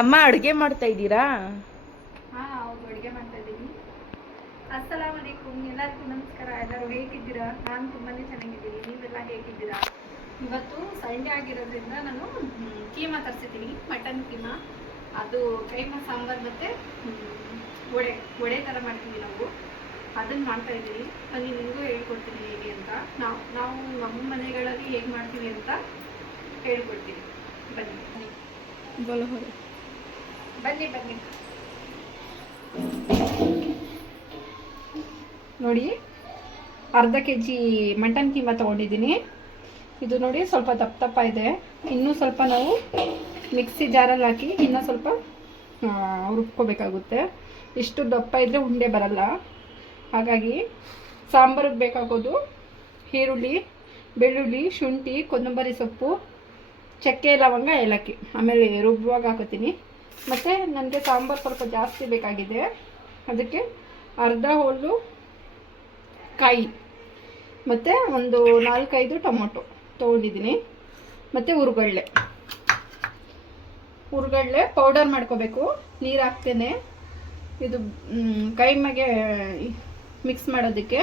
ಅಮ್ಮ ಅಡುಗೆ ಮಾಡ್ತಾ ಇದ್ದೀರಾ? ಹಾ ಹೌದು ಅಡುಗೆ ಮಾಡ್ತಾ ಇದ್ದೀನಿ ಅಸ್ಸಲಾಮ್ ಅಲೈಕುಮ್ ಎಲ್ಲರಿಗೂ ನಮಸ್ಕಾರ. ಎಲ್ಲರೂ ಹೇಗಿದ್ದೀರಾ? ನಾನು ತುಂಬಾನೇ ಚೆನ್ನಾಗಿದ್ದೀನಿ. ನೀವೆಲ್ಲ ಹೇಗಿದ್ದೀರಾ? ಇವತ್ತು ಸಂಡೆ ಆಗಿರೋದ್ರಿಂದ ನಾನು ಕೀಮಾ ತರಿಸಿದ್ದೀನಿ. ಮಟನ್ ಕೀಮಾ. ಅದು ಕೈಮಾ ಸಾಂಬಾರ್ ಮತ್ತೆ ಒಡೆ ವಡೆ. ವಡೆ ಥರ ಮಾಡ್ತೀವಿ ನಾವು. ಅದನ್ನ ಮಾಡ್ತಾ ಇದ್ದೀನಿ. ಬನ್ನಿ ನಿಮಗೂ ಹೇಳ್ಕೊಡ್ತೀನಿ ಹೇಗೆ ಅಂತ. ನಾವು ನಾವು ನಮ್ಮ ಮನೆಗಳಲ್ಲಿ ಹೇಗೆ ಮಾಡ್ತೀವಿ ಅಂತ ಹೇಳ್ಕೊಡ್ತೀನಿ. ಬನ್ನಿ. ಬನ್ನಿ ಬನ್ನಿ. ನೋಡಿ, ಅರ್ಧ ಕೆ ಜಿ ಮಟನ್ ಕೀಮಾ ತಗೊಂಡಿದ್ದೀನಿ. ಇದು ನೋಡಿ ಸ್ವಲ್ಪ ದಪ್ಪ ದಪ್ಪ ಇದೆ. ಇನ್ನೂ ಸ್ವಲ್ಪ ನಾವು ಮಿಕ್ಸಿ ಜಾರಲ್ಲಿ ಹಾಕಿ ಇನ್ನೂ ಸ್ವಲ್ಪ ರುಬ್ಕೋಬೇಕಾಗುತ್ತೆ ಇಷ್ಟು ದಪ್ಪ ಇದ್ದರೆ ಉಂಡೆ ಬರಲ್ಲ. ಹಾಗಾಗಿ ಸಾಂಬಾರಿಗೆ ಬೇಕಾಗೋದು ಈರುಳ್ಳಿ, ಬೆಳ್ಳುಳ್ಳಿ, ಶುಂಠಿ, ಕೊತ್ತಂಬರಿ ಸೊಪ್ಪು, ಚಕ್ಕೆ, ಲವಂಗ, ಏಲಕ್ಕಿ. ಆಮೇಲೆ ರುಬ್ಬುವಾಗ ಹಾಕೋತೀನಿ ಮತ್ತು ನನಗೆ ಸಾಂಬಾರು ಸ್ವಲ್ಪ ಜಾಸ್ತಿ ಬೇಕಾಗಿದೆ. ಅದಕ್ಕೆ ಅರ್ಧ ಹೋಳು ಕಾಯಿ, ಮತ್ತು ಒಂದು ನಾಲ್ಕೈದು ಟೊಮೊಟೊ ತೊಗೊಂಡಿದ್ದೀನಿ. ಮತ್ತು ಹುರ್ಗಡ್ಲೆ. ಹುರ್ಗಡ್ಲೆ ಪೌಡರ್ ಮಾಡ್ಕೋಬೇಕು. ನೀರು ಹಾಕ್ತೇನೆ. ಇದು ಕೈಮಗೆ ಮಿಕ್ಸ್ ಮಾಡೋದಕ್ಕೆ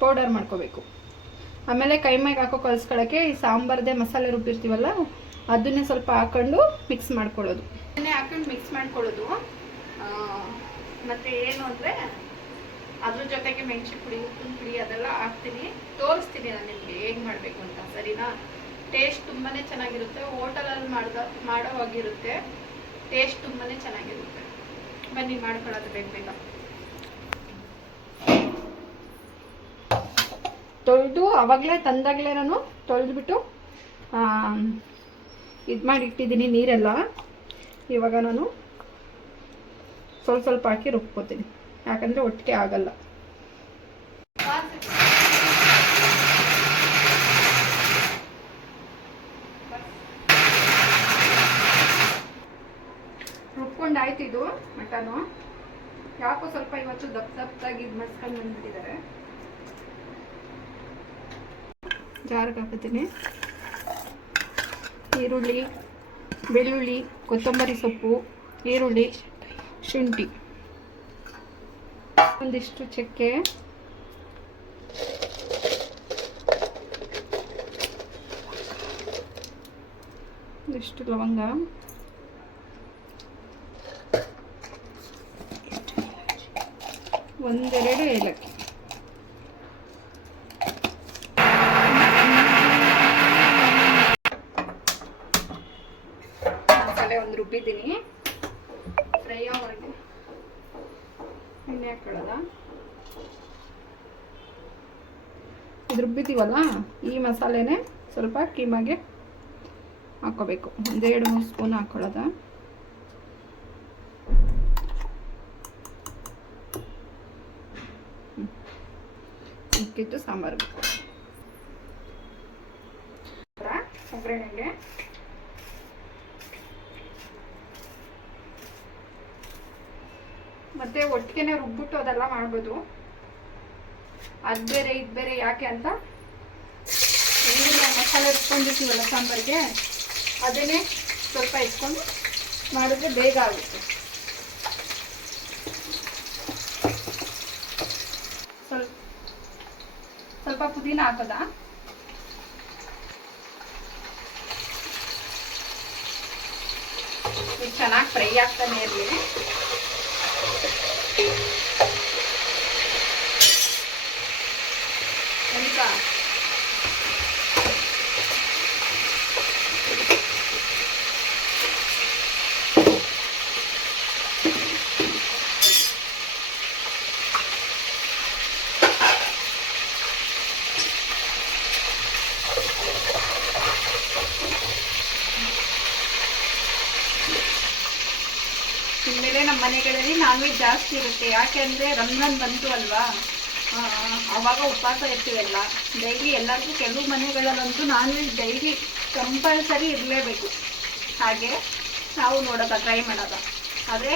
ಪೌಡರ್ ಮಾಡ್ಕೋಬೇಕು. ಆಮೇಲೆ ಕೈಮೆಗೆ ಹಾಕೋ ಕಲಿಸ್ಕೊಳ್ಳೋಕ್ಕೆ ಈ ಸಾಂಬಾರ್ದೇ ಮಸಾಲೆ ರುಬ್ಬಿರ್ತೀವಲ್ಲ ಅದನ್ನೇ ಸ್ವಲ್ಪ ಹಾಕೊಂಡು ಮಿಕ್ಸ್ ಮಾಡ್ಕೊಳ್ಳೋದು. ಅದನ್ನೇ ಹಾಕೊಂಡು ಮಿಕ್ಸ್ ಮಾಡ್ಕೊಳ್ಳೋದು. ಮತ್ತೆ ಏನು ಅಂದರೆ ಅದ್ರ ಜೊತೆಗೆ ಮೆಣಸಿನ ಪುಡಿ, ಉಪ್ಪಿನ ಪುಡಿ ಅದೆಲ್ಲ ಹಾಕ್ತೀನಿ. ತೋರಿಸ್ತೀನಿ ನಾನು ನಿಮಗೆ ಹೇಗೆ ಮಾಡಬೇಕು ಅಂತ, ಸರಿನಾ? ಟೇಸ್ಟ್ ತುಂಬಾ ಚೆನ್ನಾಗಿರುತ್ತೆ. ಹೋಟೆಲಲ್ಲಿ ಮಾಡ್ದ, ಮಾಡೋ ಹಾಗಿರುತ್ತೆ. ಟೇಸ್ಟ್ ತುಂಬಾ ಚೆನ್ನಾಗಿರುತ್ತೆ. ಬನ್ನಿ ಮಾಡ್ಕೊಳ್ಳೋದು ಬೇಗ ಬೇಗ. ತೊಳೆದು ಅವಾಗಲೇ ತಂದಾಗಲೇ ನಾನು ತೊಳೆದ್ಬಿಟ್ಟು ಇದು ಮಾಡಿ ಇಟ್ಟಿದ್ದೀನಿ ನೀರೆಲ್ಲ. ಇವಾಗ ನಾನು ಸ್ವಲ್ಪ ಸ್ವಲ್ಪ ಹಾಕಿ ರುಬ್ಕೋತೀನಿ. ಯಾಕಂದರೆ ಒಟ್ಟಿಗೆ ಆಗಲ್ಲ. ರುಬ್ಕೊಂಡಾಯ್ತು ಇದು ಮಟನು. ಯಾಕೋ ಸ್ವಲ್ಪ ಇವತ್ತು ದಪ್ಪ ದಪ್ಪದಾಗಿ ಇದು ಮಸ್ಕೊಂಡು ಬಂದ್ಬಿಟ್ಟಿದ್ದಾರೆ. ಜಾರಿಗೆ ಹಾಕುತ್ತೀನಿ. ಈರುಳ್ಳಿ ಬೆಳ್ಳುಳ್ಳಿ ಕೊತ್ತಂಬರಿ ಸೊಪ್ಪು ಈರುಳ್ಳಿ ಶುಂಠಿ. ಒಂದಿಷ್ಟು ಚಕ್ಕೆ. ಒಂದಿಷ್ಟು ಲವಂಗ. ಒಂದೆರಡು ಏಲಕ್ಕಿ ಮಸಾಲೆ ಒಂದು ರುಬ್ಬಿದ್ದೀನಿ ಫ್ರೈ ಆಗಿ ಎಣ್ಣೆ ಹಾಕೊಳ್ಳೋದ ಇದು ರುಬ್ಬಿದ್ದೀವಲ್ಲ ಈ ಮಸಾಲೆನೇ ಸ್ವಲ್ಪ ಕೀಮಾಗೆ ಹಾಕೋಬೇಕು. ಒಂದೆರಡು ಮೂರು ಸ್ಪೂನ್ ಹಾಕೊಳ್ಳೋದ. ಉಕ್ಕಿಟ್ಟು ಸಾಂಬಾರು ಒಗ್ಗರಣೆಗೆ ಮತ್ತೆ ಒಟ್ಟಿಗೆನೆ ರುಬ್ಬಿಟ್ಟು ಅದೆಲ್ಲ ಮಾಡ್ಬೋದು. ಅದು ಬೇರೆ ಇದು ಬೇರೆ ಯಾಕೆ ಅಂತ ಮಸಾಲೆ ಇಟ್ಕೊಂಡಿರ್ತೀವಲ್ಲ ಸಾಂಬಾರಿಗೆ, ಅದನ್ನೇ ಸ್ವಲ್ಪ ಇಟ್ಕೊಂಡು ಮಾಡಿದ್ರೆ ಬೇಗ ಆಗುತ್ತೆ. ಸ್ವಲ್ಪ ಸ್ವಲ್ಪ ಪುದೀನ ಹಾಕದ? ಚೆನ್ನಾಗಿ ಫ್ರೈ ಆಗ್ತಾನೆ ಇರಲಿ. ಮನೆಗಳಲ್ಲಿ ನಾನ್ ವೆಜ್ ಜಾಸ್ತಿ ಇರುತ್ತೆ. ಯಾಕೆಂದ್ರೆ ರಂಜಾನ್ ಬಂತು ಅಲ್ವಾ? ಅವಾಗ ಉಪವಾಸ ಇರ್ತೀವಲ್ಲ. ಡೈಲಿ ಎಲ್ಲರಿಗೂ ಕೆಲವು ಮನೆಗಳಲ್ಲಂತೂ ನಾನ್ ವೆಜ್ ಡೈಲಿ ಕಂಪಲ್ಸರಿ ಇರಲೇಬೇಕು. ಹಾಗೆ ನಾವು ನೋಡೋದ ಟ್ರೈ ಮಾಡೋದ? ಆದರೆ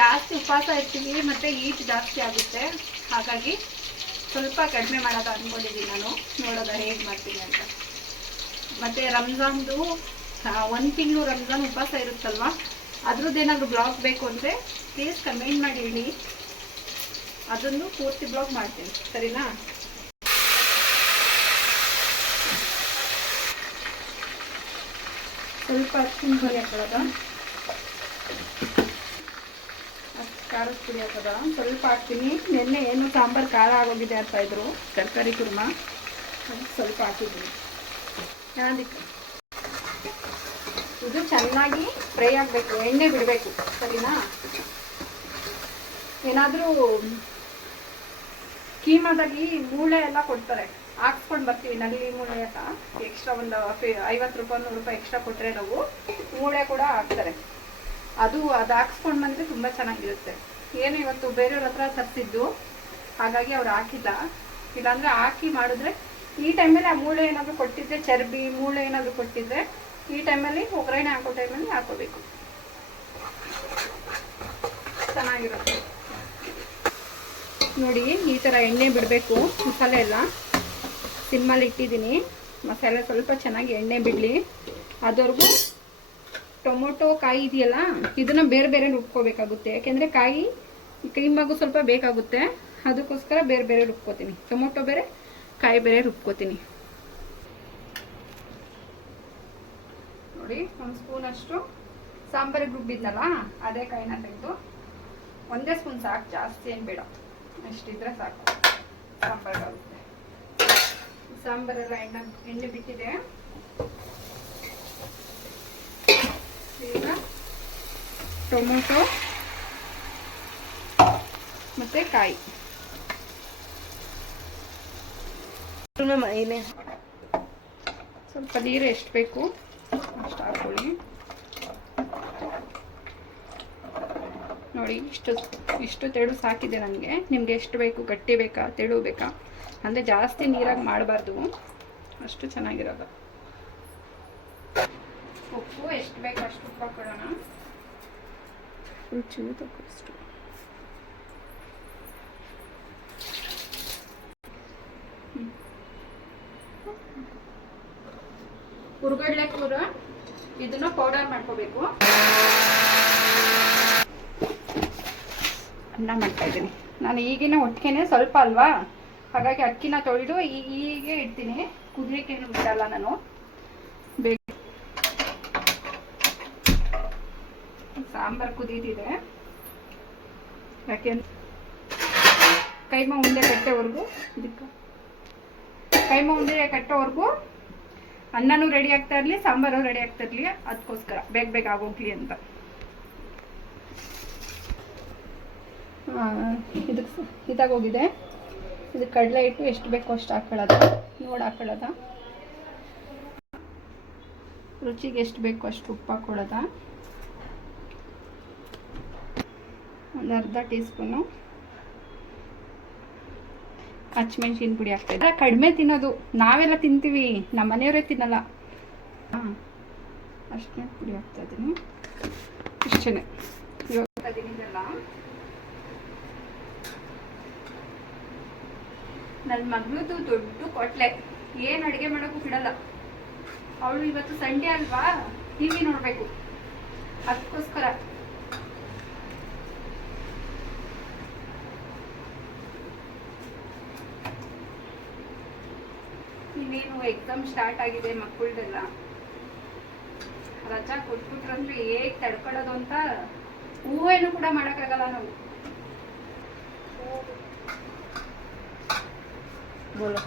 ಜಾಸ್ತಿ ಉಪವಾಸ ಇರ್ತೀವಿ ಮತ್ತು ಈಟ್ ಜಾಸ್ತಿ ಆಗುತ್ತೆ. ಹಾಗಾಗಿ ಸ್ವಲ್ಪ ಕಡಿಮೆ ಮಾಡೋದ ಅಂದ್ಕೊಂಡಿದ್ದೀನಿ ನಾನು. ನೋಡೋದ ಹೇಗೆ ಮಾಡ್ತೀನಿ ಅಂತ. ಮತ್ತು ರಂಜಾನ್ದು ಒಂದು ತಿಂಗಳು ರಂಜಾನ್ ಉಪವಾಸ ಇರುತ್ತಲ್ವಾ? ಅದ್ರದ್ದೇನಾದರೂ ಬ್ಲಾಗ್ ಬೇಕು ಅಂದರೆ ಪ್ಲೀಸ್ ಕಮೆಂಟ್ ಮಾಡಿ ಹೇಳಿ. ಅದನ್ನು ಪೂರ್ತಿ ಬ್ಲಾಗ್ ಮಾಡ್ತೀನಿ, ಸರಿನಾ? ಸ್ವಲ್ಪ ಅರ್ಶಿನ ಪುಡಿ ಹಾಕೊಳ್ಳೋದ ಖಾರದ ಪುಡಿ ಹಾಕೋದ ಸ್ವಲ್ಪ ಹಾಕ್ತೀನಿ. ನಿನ್ನೆ ಏನು ಸಾಂಬಾರು ಖಾರ ಆಗೋಗಿದೆ ಅಂತ ಇದ್ರು. ತರಕಾರಿ ಕುರ್ಮ? ಅದಕ್ಕೆ ಸ್ವಲ್ಪ ಹಾಕಿದ್ದೀನಿ. ಅದಕ್ಕೆ ಇದು ಚೆನ್ನಾಗಿ ಫ್ರೈ ಆಗಬೇಕು, ಎಣ್ಣೆ ಬಿಡಬೇಕು, ಸರಿನಾ? ಏನಾದರೂ ಕೀಮಾದಲ್ಲಿ ಮೂಳೆ ಎಲ್ಲ ಕೊಡ್ತಾರೆ, ಹಾಕ್ಸ್ಕೊಂಡು ಬರ್ತೀವಿ ನಲ್ಲಿ ಮೂಳೆ ಅಂತ. ಎಕ್ಸ್ಟ್ರಾ ಒಂದು ಐವತ್ತು ರೂಪಾಯಿ, ನೂರು ರೂಪಾಯಿ ಎಕ್ಸ್ಟ್ರಾ ಕೊಟ್ಟರೆ ನಾವು ಮೂಳೆ ಕೂಡ ಹಾಕ್ತಾರೆ. ಅದು ಅದು ಹಾಕ್ಸ್ಕೊಂಡು ಬಂದರೆ ತುಂಬ ಚೆನ್ನಾಗಿರುತ್ತೆ. ಏನು ಇವತ್ತು ಬೇರೆಯವ್ರ ಹತ್ರ ತರಿಸಿದ್ದು, ಹಾಗಾಗಿ ಅವ್ರು ಹಾಕಿಲ್ಲ. ಇಲ್ಲಾಂದರೆ ಹಾಕಿ ಮಾಡಿದ್ರೆ ಈ ಟೈಮಲ್ಲಿ ಆ ಮೂಳೆ ಏನಾದರೂ ಕೊಟ್ಟಿದ್ರೆ, ಚರ್ಬಿ, ಮೂಳೆ ಏನಾದರೂ ಕೊಟ್ಟಿದ್ರೆ ಈ ಟೈಮಲ್ಲಿ ಒಗ್ಗರಣೆ ಹಾಕೋ ಟೈಮಲ್ಲಿ ಹಾಕೋಬೇಕು. ಚೆನ್ನಾಗಿರುತ್ತೆ. ನೋಡಿ, ಈ ಥರ ಎಣ್ಣೆ ಬಿಡಬೇಕು, ಮಸಾಲೆ ಎಲ್ಲ. ಸಿಮ್ಮಲ್ಲಿ ಇಟ್ಟಿದ್ದೀನಿ. ಮಸಾಲೆ ಸ್ವಲ್ಪ ಚೆನ್ನಾಗಿ ಎಣ್ಣೆ ಬಿಡಲಿ. ಅದವರೆಗೂ ಟೊಮೊಟೊ, ಕಾಯಿ ಇದೆಯಲ್ಲ, ಇದನ್ನು ಬೇರೆ ಬೇರೆ ರುಬ್ಕೋಬೇಕಾಗುತ್ತೆ. ಯಾಕೆಂದರೆ ಕಾಯಿ ಕೈಮಾಗು ಸ್ವಲ್ಪ ಬೇಕಾಗುತ್ತೆ. ಅದಕ್ಕೋಸ್ಕರ ಬೇರೆ ಬೇರೆ ರುಬ್ಕೋತೀನಿ. ಟೊಮೊಟೊ ಬೇರೆ, ಕಾಯಿ ಬೇರೆ ರುಬ್ಕೋತೀನಿ. ನೋಡಿ ಒಂದು ಸ್ಪೂನ್ ಅಷ್ಟು ಸಾಂಬಾರಿಗೆ ರುಬ್ಬಿದ್ನಲ್ಲ ಅದೇ ಕಾಯಿನ ತೆಗೆದು ಒಂದೇ ಸ್ಪೂನ್ ಸಾಕು ಜಾಸ್ತಿ ಏನು ಬೇಡ. ಅಷ್ಟಿದ್ರೆ ಸಾಕು. ಸಾಂಬಾರಾಗುತ್ತೆ ಸಾಂಬಾರೆಲ್ಲ ಎಣ್ಣೆ ಎಣ್ಣೆ ಬಿಟ್ಟಿದೆ. ಈಗ ಟೊಮೊಟೊ ಮತ್ತೆ ಕಾಯಿ. ಸ್ವಲ್ಪ ನೀರು ಎಷ್ಟು ಬೇಕು? ನೋಡಿ, ಇಷ್ಟು ಇಷ್ಟು ತೆಳು ಸಾಕಿದೆ ನನಗೆ. ನಿಮ್ಗೆ ಎಷ್ಟು ಬೇಕು, ಗಟ್ಟಿ ಬೇಕಾ, ತೆಳು ಬೇಕಾ? ಅಂದರೆ ಜಾಸ್ತಿ ನೀರಾಗಿ ಮಾಡಬಾರ್ದು. ಅಷ್ಟು ಚೆನ್ನಾಗಿರಲ್ಲ ಉಪ್ಪು ಎಷ್ಟು ಬೇಕು ಅಷ್ಟು ಉಪ್ಪು ತಗೋಷ್ಟು ಹುರ್ಗಡ್ಲೆ ಕೂರ ಇದನ್ನ ಪೌಡರ್ ಮಾಡ್ಕೋಬೇಕು. ಅನ್ನ ಮಾಡ್ತಾ ಇದ್ದೀನಿ. ನಾನು ಈಗಿನ ಒಟ್ಟಿಗೆನೆ ಸ್ವಲ್ಪ ಅಲ್ವಾ? ಹಾಗಾಗಿ ಅಕ್ಕಿನ ತೊಳೆದು ಹೀಗೆ ಇಡ್ತೀನಿ. ಕುದಿಯೋಕ್ಕೇನು ಬಿಡಲ್ಲ ನಾನು. ಬೇಗ ಸಾಂಬಾರು ಕುದೀತಿದೆ. ಯಾಕೆಂದ್ರೆ ಕೈಮ ಉಂಡೆ ಕಟ್ಟೆವರೆಗೂ ಕೈಮ ಉಂಡೆ ಕಟ್ಟೋವರೆಗೂ ಅನ್ನನೂ ರೆಡಿ ಆಗ್ತಾ ಇರಲಿ, ಸಾಂಬಾರು ರೆಡಿ ಆಗ್ತಾ ಇರಲಿ ಅದಕ್ಕೋಸ್ಕರ ಬೇಗ ಬೇಗ ಆಗೋಗ್ಲಿ ಅಂತ. ಇದಕ್ಕೆ ಇದಾಗೋಗಿದೆ. ಇದು ಕಡಲೆ ಹಿಟ್ಟು ಎಷ್ಟು ಬೇಕೋ ಅಷ್ಟು ಹಾಕೊಳ್ಳೋದು. ನೋಡಿ ಹಾಕೊಳ್ಳೋದ? ರುಚಿಗೆ ಎಷ್ಟು ಬೇಕೋ ಅಷ್ಟು ಉಪ್ಪು ಹಾಕೊಳ್ಳೋದ? ಒಂದು ಅರ್ಧ ಟೀ ಸ್ಪೂನು ಹಚ್ಮೆಣ್ಸಿನ ಪುಡಿ ಹಾಕ್ತಾ ಕಡಿಮೆ ತಿನ್ನೋದು ನಾವೆಲ್ಲ ತಿಂತೀವಿ ನಮ್ಮ ಮನೆಯವರೇ ತಿನ್ನಲ್ಲ. ಅಷ್ಟೇ ಪುಡಿ ಹಾಕ್ತಾ ಇದ್ದೀನಿ ಇಷ್ಟೇ ನನ್ನ ಮಗಳದು ದೊಡ್ಡ ಕೊಟ್ಲೆ. ಏನು ಅಡುಗೆ ಮಾಡೋಕ್ಕೂ ಬಿಡಲ್ಲ. ಅವಳು ಇವತ್ತು ಸಂಡೇ ಅಲ್ವಾ? ಟಿವಿ ನೋಡಬೇಕು. ಅದಕ್ಕೋಸ್ಕರ. ಇನ್ನೇನು ಎಕ್ಸಾಮ್ ಸ್ಟಾರ್ಟ್ ಆಗಿದೆ ಮಕ್ಕಳದೆಲ್ಲ. ರಜಾ ಕೊಟ್ಬಿಟ್ರಂದ್ರೆ ಹೇಗೆ ತಡ್ಕೊಳ್ಳೋದು ಅಂತ ಹೂವೇನು ಕೂಡ ಮಾಡೋಕ್ಕಾಗಲ್ಲ ನಾವು. ಬೋಲೋ.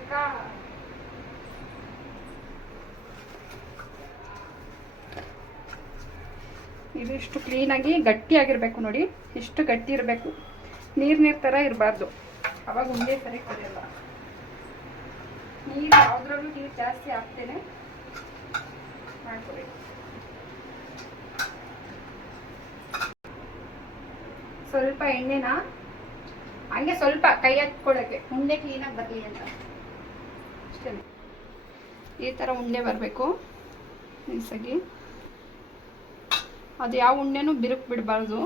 ಈಗ ಇದು ಇಷ್ಟು ಕ್ಲೀನಾಗಿ ಗಟ್ಟಿಯಾಗಿರಬೇಕು ನೋಡಿ. ಇಷ್ಟು ಗಟ್ಟಿ ಇರಬೇಕು. ನೀರು ನೀರ್ ಥರ ಇರಬಾರ್ದು. ಅವಾಗ ಉಂಡೆ ಸರಿ ಕರಿಯಲ್ಲ ನೀರು ಯಾವುದ್ರಲ್ಲೂ ನೀರು ಜಾಸ್ತಿ ಹಾಕ್ತೇನೆ ಮಾಡ್ಕೋಬೇಕು ಸ್ವಲ್ಪ ಎಣ್ಣೆನ, ಹಂಗೆ ಸ್ವಲ್ಪ ಕೈ ಹತ್ಕೊಳ್ಳೋಕ್ಕೆ ಉಂಡೆ ಕ್ಲೀನಾಗಿ ಬರಲಿ ಅಂತ. ಅಷ್ಟೇ ಈ ಥರ ಉಂಡೆ ಬರಬೇಕು ನೀಸಾಗಿ ಅದು ಯಾವ ಉಂಡೆನೂ ಬಿರುಕು ಬಿಡಬಾರ್ದು.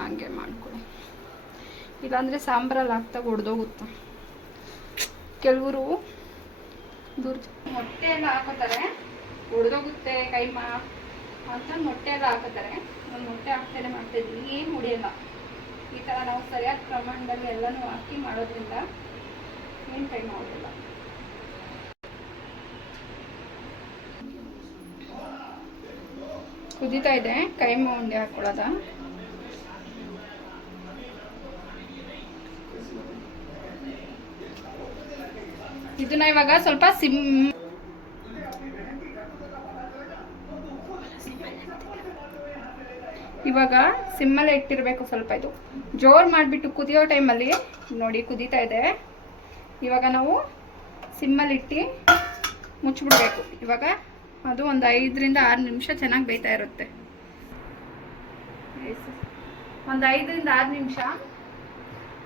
ಹಂಗೆ ಮಾಡ್ಕೊಳ್ಳಿ ಇಲ್ಲಾಂದರೆ ಸಾಂಬಾರಲ್ಲಿ ಹಾಕ್ದಾಗ ಒಡೆದೋಗುತ್ತೆ. ಕೆಲವರು ದುರ್ ಮೊಟ್ಟೆ ಎಲ್ಲ ಹಾಕೋತಾರೆ. ಒಡೆದೋಗುತ್ತೆ ಕೈಮಾ ಅಂತ ಮೊಟ್ಟೆ ಎಲ್ಲ ಹಾಕೋತಾರೆ. ನಾನು ಮೊಟ್ಟೆ ಹಾಕ್ತೇನೆ ಮಾಡ್ತಾ ಇದ್ದೀನಿ. ಏನು ಮುಡಿಯಲ್ಲ. ಈ ಥರ ನಾವು ಸರಿಯಾದ ಪ್ರಮಾಣದಲ್ಲಿ ಎಲ್ಲನೂ ಹಾಕಿ ಮಾಡೋದ್ರಿಂದ ಏನು ಕೈ ಮಾಡೋದಿಲ್ಲ ಕುದೀತಾ ಇದೆ. ಕೈಮಾ ಉಂಡೆ ಹಾಕೊಳ್ಳೋದ? ಇದನ್ನ ಇವಾಗ ಸ್ವಲ್ಪ ಸಿಮ್ ಇವಾಗ ಸಿಮ್ಮಲ್ಲೇ ಇಟ್ಟಿರಬೇಕು ಸ್ವಲ್ಪ ಇದು. ಜೋರು ಮಾಡಿಬಿಟ್ಟು ಕುದಿಯೋ ಟೈಮಲ್ಲಿ ನೋಡಿ ಕುದೀತಾ ಇದೆ. ಇವಾಗ ನಾವು ಸಿಮ್ಮಲ್ಲಿ ಇಟ್ಟು ಮುಚ್ಚಿಬಿಡ್ಬೇಕು. ಇವಾಗ ಅದು ಒಂದು ಐದರಿಂದ ಆರು ನಿಮಿಷ ಚೆನ್ನಾಗಿ ಬೇಯ್ತಾ ಇರುತ್ತೆ. ಒಂದು ಐದರಿಂದ ಆರು ನಿಮಿಷ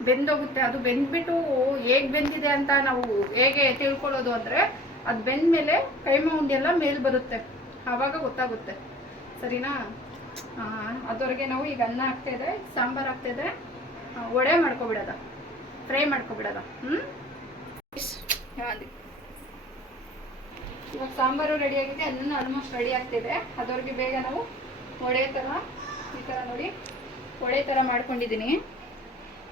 ಬೆಂದೋಗುತ್ತೆ. ಅದು ಬೆಂದ್ಬಿಟ್ಟು ಹೇಗೆ ಬೆಂದಿದೆ ಅಂತ ನಾವು ಹೇಗೆ ತಿಳ್ಕೊಳ್ಳೋದು ಅಂದರೆ ಅದು ಬೆಂದ್ಮೇಲೆ ಕೈಮ ಉಂಡಿ ಎಲ್ಲ ಮೇಲ್ ಬರುತ್ತೆ. ಆವಾಗ ಗೊತ್ತಾಗುತ್ತೆ. ಸರಿನಾ? ಆ, ಅದ್ರೊಳಗೆ ನಾವು ಈಗ ಅನ್ನ ಆಗ್ತಾ ಇದೆ ಸಾಂಬಾರ್ ಆಗ್ತಾ ಇದೆ. ಆ, ವಡೆ ಮಾಡ್ಕೊಬಿಡೋದ. ಫ್ರೈ ಮಾಡ್ಕೊಬಿಡೋದ. ಹ್ಞೂ ಇವಾಗ ಸಾಂಬಾರು ರೆಡಿ ಆಗಿದೆ ಅನ್ನ ಆಲ್ಮೋಸ್ಟ್ ರೆಡಿ ಆಗ್ತಿದೆ ಅದ್ರಿಗೆ ಬೇಗ ನಾವು ವಡೆ ಥರ ಈ ಥರ ನೋಡಿ ವಡೆ ಥರ ಮಾಡ್ಕೊಂಡಿದ್ದೀನಿ.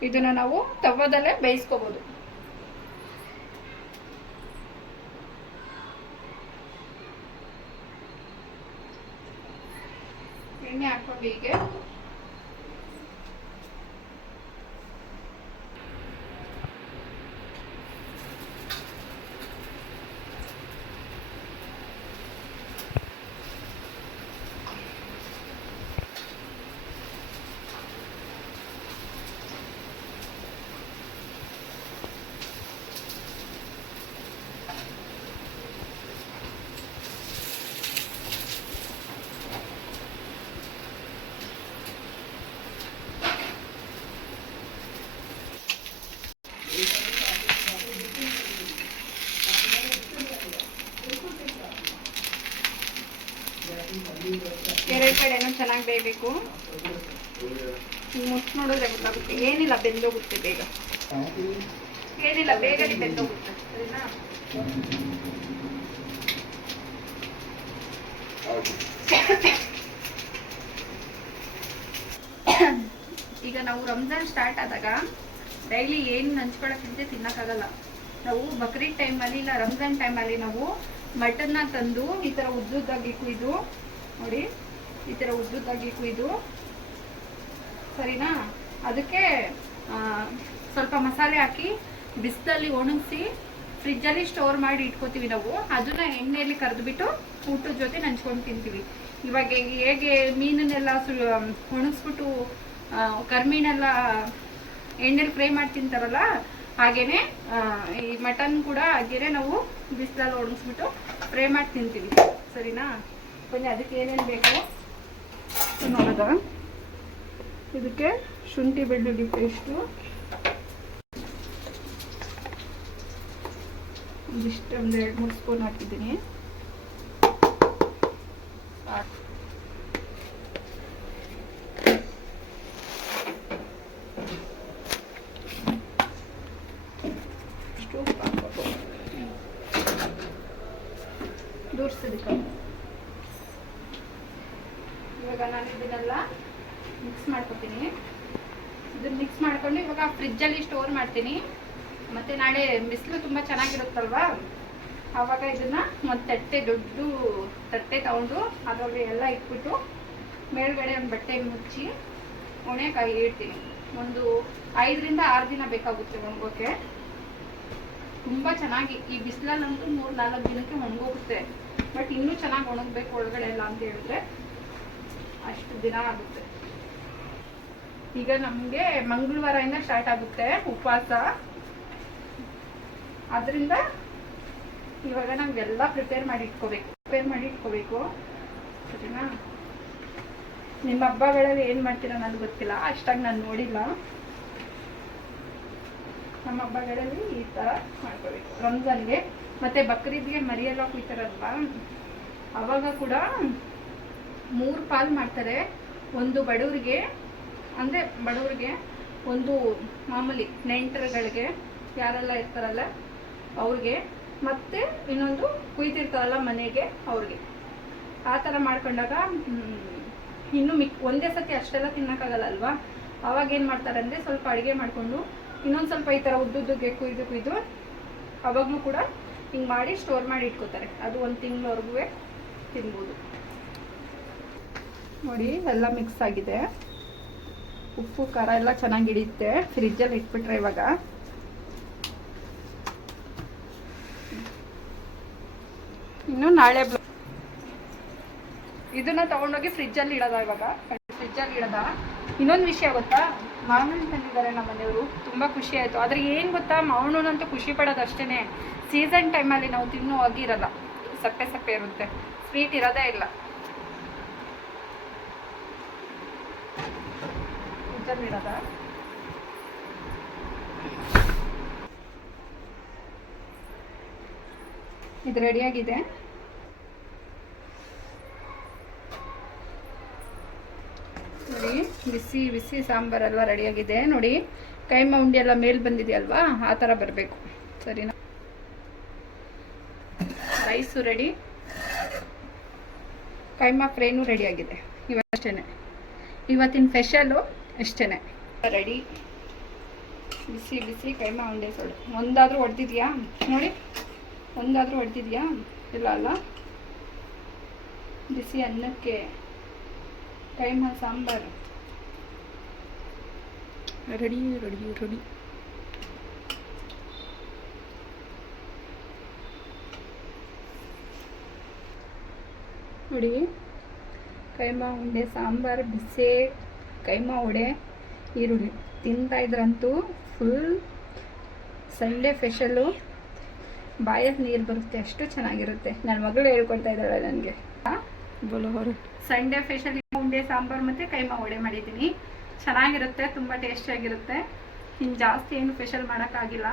ಇದನ್ನ ನಾವು ತವದಲ್ಲೇ ಬೇಯಿಸ್ಕೋಬೋದು. ಎಣ್ಣೆ ಹಾಕೊಂಡು ಹೀಗೆ. ಎರಡು ಕಡೆನೂ ಚೆನ್ನಾಗಿ ಬೇಯಬೇಕು. ಮುಚ್ಚಿ ನೋಡಿದ್ರೆ ಗೊತ್ತಾಗುತ್ತೆ. ಏನಿಲ್ಲ, ಬೆಂದೋಗುತ್ತೆ ಬೇಗ. ಏನಿಲ್ಲ, ಬೇಗನೆ ಬೆಂದೋಗುತ್ತೆ. ಈಗ ನಾವು ರಂಜಾನ್ ಸ್ಟಾರ್ಟ್ ಆದಾಗ ಡೈಲಿ ಏನು ನಂಚ್ಕೊಳಕ್ಕಿಂತ ತಿನ್ನಕ್ಕಾಗಲ್ಲ. ನಾವು ಬಕ್ರೀದ್ ಟೈಮಲ್ಲಿ ಇಲ್ಲ, ರಂಜಾನ್ ಟೈಮಲ್ಲಿ ನಾವು ಮಟನ್ನ ತಂದು ಈ ಥರ ಉದ್ದುದ್ದಾಗಿ ಕುಯ್ದು ನೋಡಿ, ಈ ಥರ ಉದ್ದುದ್ದಾಗಿ ಕುಯ್ದು. ಸರಿನಾ? ಅದಕ್ಕೆ ಸ್ವಲ್ಪ ಮಸಾಲೆ ಹಾಕಿ ಬಿಸಿಲಲ್ಲಿ ಒಣಗಿಸಿ ಫ್ರಿಜ್ಜಲ್ಲಿ ಸ್ಟೋರ್ ಮಾಡಿ ಇಟ್ಕೋತೀವಿ ನಾವು. ಅದನ್ನ ಎಣ್ಣೆಯಲ್ಲಿ ಕರೆದ್ಬಿಟ್ಟು ಊಟದ ಜೊತೆ ನಂಚ್ಕೊಂಡು ತಿಂತೀವಿ. ಇವಾಗ ಹೇಗೆ ಮೀನನ್ನೆಲ್ಲ ಸು, ಒಣಗಿಸ್ಬಿಟ್ಟು ಕರ್ಮೀನೆಲ್ಲ ಎಣ್ಣೆಲಿ ಫ್ರೈ ಮಾಡಿ ತಿಂತಾರಲ್ಲ, ಹಾಗೇನೆ ಈ ಮಟನ್ ಕೂಡ ಹಾಗೇನೆ ನಾವು ಬಿಸಿಲಲ್ಲಿ ಒಣಗಿಸ್ಬಿಟ್ಟು ಫ್ರೈ ಮಾಡಿ ತಿಂತೀವಿ. ಸರಿನಾ? ಬನ್ನಿ, ಅದಕ್ಕೆ ಏನೇನು ಬೇಕು? ನೋಡೋದ? ಇದಕ್ಕೆ ಶುಂಠಿ ಬೆಳ್ಳುಳ್ಳಿ ಪೇಸ್ಟು. ಒಂದಿಷ್ಟು ಒಂದು ಎರಡು ಮೂರು ಸ್ಪೂನ್ ಹಾಕಿದ್ದೀನಿ ಸಾಕು ಇಷ್ಟು ಉಪ್ಪು ಹಾಕ್ಬೇಕು ದೂರ್ಸೋದಕ್ಕೆ ಇವಾಗ ನಾನು ಇದನ್ನೆಲ್ಲ ಮಿಕ್ಸ್ ಮಾಡ್ಕೊತೀನಿ ಇದನ್ನ ಮಿಕ್ಸ್ ಮಾಡ್ಕೊಂಡು ಇವಾಗ ಫ್ರಿಜ್ಜಲ್ಲಿ ಸ್ಟೋರ್ ಮಾಡ್ತೀನಿ. ಮತ್ತೆ ನಾಳೆ ಬಿಸಿಲು ತುಂಬ ಚೆನ್ನಾಗಿರುತ್ತಲ್ವಾ? ಆವಾಗ ಇದನ್ನ ಒಂದು ತಟ್ಟೆ ದೊಡ್ಡ ತಟ್ಟೆ ತಗೊಂಡು ಅದರಲ್ಲಿ ಎಲ್ಲ ಇಟ್ಬಿಟ್ಟು ಮೇಲ್ಗಡೆ ಒಂದು ಬಟ್ಟೆ ಮುಚ್ಚಿ ಒಣೆಕಾಯಿ ಇಡ್ತೀನಿ. ಒಂದು ಐದರಿಂದ ಆರು ದಿನ ಬೇಕಾಗುತ್ತೆ ಒಣಗೋಕೆ. ತುಂಬ ಚೆನ್ನಾಗಿ, ಈ ಬಿಸಿಲಲ್ಲಂತೂ ಮೂರು ನಾಲ್ಕು ದಿನಕ್ಕೆ ಒಣಗೋಗುತ್ತೆ. ಬಟ್ ಇನ್ನೂ ಚೆನ್ನಾಗಿ ಒಣಗಬೇಕು ಒಳಗಡೆ ಎಲ್ಲ ಅಂತ ಹೇಳಿದ್ರೆ ಅಷ್ಟು ದಿನ ಆಗುತ್ತೆ. ಈಗ ನಮಗೆ ಮಂಗಳವಾರದಿಂದ ಸ್ಟಾರ್ಟ್ ಆಗುತ್ತೆ ಉಪವಾಸ. ಅದರಿಂದ ಇವಾಗ ನಾವೆಲ್ಲ ಪ್ರಿಪೇರ್ ಮಾಡಿ ಇಟ್ಕೋಬೇಕು ಪ್ರಿಪೇರ್ ಮಾಡಿ ಇಟ್ಕೋಬೇಕು. ಸರಿನಾ? ನಿಮ್ಮ ಹಬ್ಬಗಳಲ್ಲಿ ಏನು ಮಾಡ್ತೀರಾ ನನಗೆ ಗೊತ್ತಿಲ್ಲ. ಅಷ್ಟಾಗಿ ನಾನು ನೋಡಿಲ್ಲ. ನಮ್ಮ ಹಬ್ಬಗಳಲ್ಲಿ ಈ ಥರ ಮಾಡ್ಕೋಬೇಕು. ರಂಜಾನ್ಗೆ ಮತ್ತೆ ಬಕ್ರೀದ್ಗೆ ಮರಿಯೆಲ್ಲ ಕುಯ್ತಾರಲ್ವಾ ಅವಾಗ ಕೂಡ ಮೂರು ಪಾಲ್ ಮಾಡ್ತಾರೆ. ಒಂದು ಬಡವರಿಗೆ ಅಂದರೆ ಬಡವರಿಗೆ ಒಂದು ಮಾಮೂಲಿ ನೆಂಟರುಗಳಿಗೆ ಯಾರೆಲ್ಲ ಇರ್ತಾರಲ್ಲ, ಅವ್ರಿಗೆ, ಮತ್ತೆ ಇನ್ನೊಂದು ಕುಯ್ತಿರ್ತಾರಲ್ಲ ಮನೆಗೆ ಅವ್ರಿಗೆ. ಆ ಥರ ಮಾಡ್ಕೊಂಡಾಗ ಇನ್ನೂ ಮಿಕ್, ಒಂದೇ ಸತಿ ಅಷ್ಟೆಲ್ಲ ತಿನ್ನೋಕ್ಕಾಗಲ್ಲ ಅಲ್ವಾ? ಅವಾಗ ಏನು ಮಾಡ್ತಾರೆ ಅಂದರೆ ಸ್ವಲ್ಪ ಅಡುಗೆ ಮಾಡಿಕೊಂಡು, ಇನ್ನೊಂದು ಸ್ವಲ್ಪ ಈ ಥರ ಉದ್ದುದ್ದಕ್ಕೆ ಕುಯ್ದು ಕುಯ್ದು, ಅವಾಗಲೂ ಕೂಡ ಹಿಂಗೆ ಮಾಡಿ ಸ್ಟೋರ್ ಮಾಡಿ ಇಟ್ಕೋತಾರೆ. ಅದು ಒಂದು ತಿಂಗಳವರೆಗೂ ತಿನ್ಬೋದು. ನೋಡಿ, ಎಲ್ಲ ಮಿಕ್ಸ್ ಆಗಿದೆ. ಉಪ್ಪು, ಖಾರ ಎಲ್ಲ ಚೆನ್ನಾಗಿ ಹಿಡಿಯುತ್ತೆ. ಫ್ರಿಜ್ಜಲ್ಲಿ ಇಟ್ಬಿಟ್ರೆ ಇವಾಗ. ಇನ್ನು ನಾಳೆ ಇದನ್ನ ತಗೊಂಡೋಗಿ ಫ್ರಿಜ್ಜಲ್ಲಿ ಇಡೋದ ಇವಾಗ? ಫ್ರಿಜ್ಜಲ್ಲಿ ಇಡೋದ? ಇನ್ನೊಂದು ವಿಷಯ ಗೊತ್ತಾ? ಮಾವನ ತಂದಿದ್ದಾರೆ ನಮ್ಮ ಮನೆಯವರು. ತುಂಬ ಖುಷಿ ಆಯಿತು. ಆದರೆ ಏನು ಗೊತ್ತಾ? ಮಾವಣ್ಣನಂತೂ ಖುಷಿ ಪಡೋದು ಅಷ್ಟೇ ಸೀಸನ್ ಟೈಮಲ್ಲಿ ನಾವು ತಿನ್ನುವಾಗಿ ಇರಲ್ಲ. ಸಪ್ಪೆ ಸಪ್ಪೆ ಇರುತ್ತೆ. ಸ್ವೀಟ್ ಇರೋದೇ ಇಲ್ಲ. ಫ್ರಿಜ್ಜಲ್ಲಿ ಇಡೋದ ಇದು ರೆಡಿಯಾಗಿದೆ ನೋಡಿ, ಬಿಸಿ ಬಿಸಿ ಸಾಂಬಾರ್ ಸಾಂಬಾರೆಲ್ಲ ರೆಡಿಯಾಗಿದೆ ನೋಡಿ ಕೈಮ ಉಂಡೆ ಎಲ್ಲ ಮೇಲ್ ಬಂದಿದೆಯಲ್ವಾ? ಆ ಥರ ಬರಬೇಕು. ಸರಿನಾ ರೈಸು ರೆಡಿ ಕೈಮಾ ಫ್ರೈನು ರೆಡಿಯಾಗಿದೆ ಇವಷ್ಟೇ ಇವತ್ತಿನ ಸ್ಪೆಷಲು ಅಷ್ಟೇ ರೆಡಿ. ಬಿಸಿ ಬಿಸಿ ಕೈಮಾ ಉಂಡೆ ಸೊಳ್ಳು ಒಂದಾದರೂ ಹೊಡೆದಿದ್ಯಾ? ನೋಡಿ. ಒಂದಾದರೂ ಹೊಡೆದಿದ್ಯಾ? ಇಲ್ಲ ಅಲ್ಲ? ಬಿಸಿ ಅನ್ನಕ್ಕೆ keema sambar. Ready ready ready. ನೋಡಿ. ಕೈಮಾ ಉಂಡೆ ಸಾಂಬಾರು ಬಿಸಿ ಕೈಮಾ ವಡೆ ಈರುಳ್ಳಿ ತಿಂತಾ ಇದ್ರಂತೂ ಫುಲ್ ಸಂಡೇ ಫೆಷಲು ಬಾಯಲ್ಲಿ ನೀರು ಬರುತ್ತೆ ಅಷ್ಟು ಚೆನ್ನಾಗಿರುತ್ತೆ. ನನ್ನ ಮಗಳು ಹೇಳ್ಕೊಡ್ತಾ ಇದ್ದಾಳೆ ನನಗೆ. ಸಂಡೇ ಸ್ಪೆಷಲ್ ಉಂಡೆ ಸಾಂಬಾರು ಮತ್ತು ಕೈಮಾ ವಡೆ ಮಾಡಿದ್ದೀನಿ. ಚೆನ್ನಾಗಿರುತ್ತೆ ತುಂಬ ಟೇಸ್ಟಿಯಾಗಿರುತ್ತೆ ಇನ್ನು ಜಾಸ್ತಿ ಏನು ಸ್ಪೆಷಲ್ ಮಾಡೋಕ್ಕಾಗಿಲ್ಲ.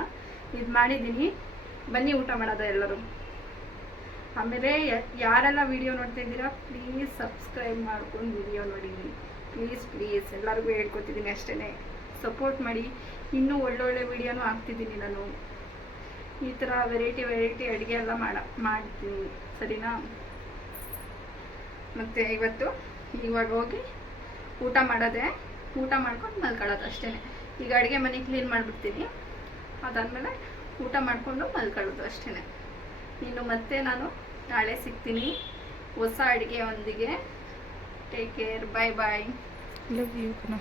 ಇದು ಮಾಡಿದ್ದೀನಿ. ಬನ್ನಿ ಊಟ ಮಾಡೋದು ಎಲ್ಲರೂ. ಆಮೇಲೆ ಯಾರೆಲ್ಲ ವಿಡಿಯೋ ನೋಡ್ತಾ ಇದ್ದೀರಾ ಪ್ಲೀಸ್ ಸಬ್ಸ್ಕ್ರೈಬ್ ಮಾಡ್ಕೊಂಡು ವಿಡಿಯೋ ನೋಡಿ. ಪ್ಲೀಸ್ ಪ್ಲೀಸ್ ಎಲ್ಲರಿಗೂ ಹೇಳ್ಕೊತಿದ್ದೀನಿ ಅಷ್ಟೇ ಸಪೋರ್ಟ್ ಮಾಡಿ. ಇನ್ನೂ ಒಳ್ಳೊಳ್ಳೆ ವಿಡಿಯೋನೂ ಹಾಕ್ತಿದ್ದೀನಿ ನಾನು. ಈ ಥರ ವೆರೈಟಿ ವೆರೈಟಿ ಅಡುಗೆ ಎಲ್ಲ ಮಾಡ ಮಾಡ್ತೀನಿ. ಸರಿನಾ? ಮತ್ತು ಇವತ್ತು ಇವಾಗ ಹೋಗಿ ಊಟ ಮಾಡೋದೆ. ಊಟ ಮಾಡ್ಕೊಂಡು ಮಲ್ಕೊಳ್ಳೋದು ಅಷ್ಟೇ ಈಗ ಅಡುಗೆ ಮನೆ ಕ್ಲೀನ್ ಮಾಡಿಬಿಡ್ತೀನಿ. ಅದಾದಮೇಲೆ ಊಟ ಮಾಡಿಕೊಂಡು ಮಲ್ಕೊಳ್ಳೋದು ಅಷ್ಟೇ ಇನ್ನು ಮತ್ತೆ ನಾನು ನಾಳೆ ಸಿಗ್ತೀನಿ. ಹೊಸ ಅಡುಗೆಯೊಂದಿಗೆ. Take care bye bye love you ಕಣ